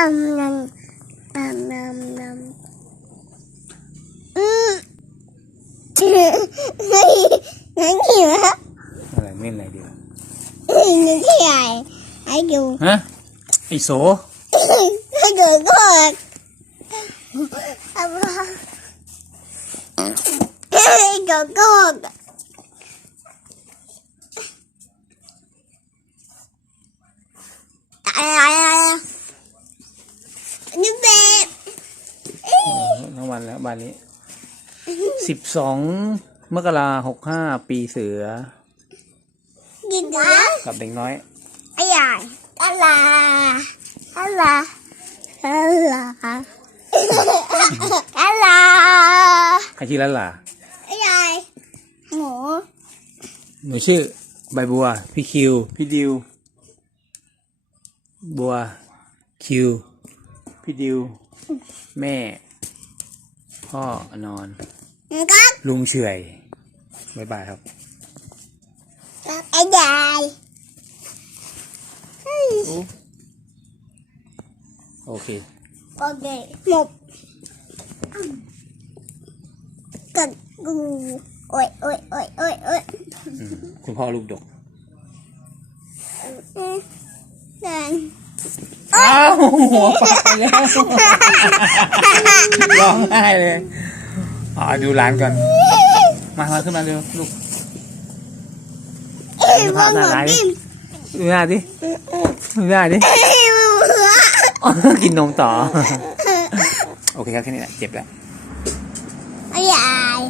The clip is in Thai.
นำนำนำนำอืมนั่นหิวฮะอะไรเม่นอะไรเบ้านนี้สิบสองมกราหกห้าปีเสือ กินนะกับเด็กน้อยไอ้ใหญ่อะไรอะไรอะไรอะไรใครชื่อลันล่ะไอ้ใหญ่หมูหนูชื่อ ใบบัว พี่คิว พี่ดิว บัว คิว พี่ดิว แม่ พ่อนอนก็ลุงเฉอยบายบายครับไอ้ใหญ่โอเค โอเคหมบกัดกูโอ้ยโอ้ยโอ้ยโอ้ยโอ้ยอืมคุณพ่อลูกดกเดิน อ้าวหัวปากแร้องไห้เลยอ๋อดูร้านก่อน มามาขึ้นมาเร็วลูกมาพหน้าร้านดิดูหน้าดิดูหน้าดิกินนมต่อ โอเคครับแค่นี้แหละเจ็บแล้วยาย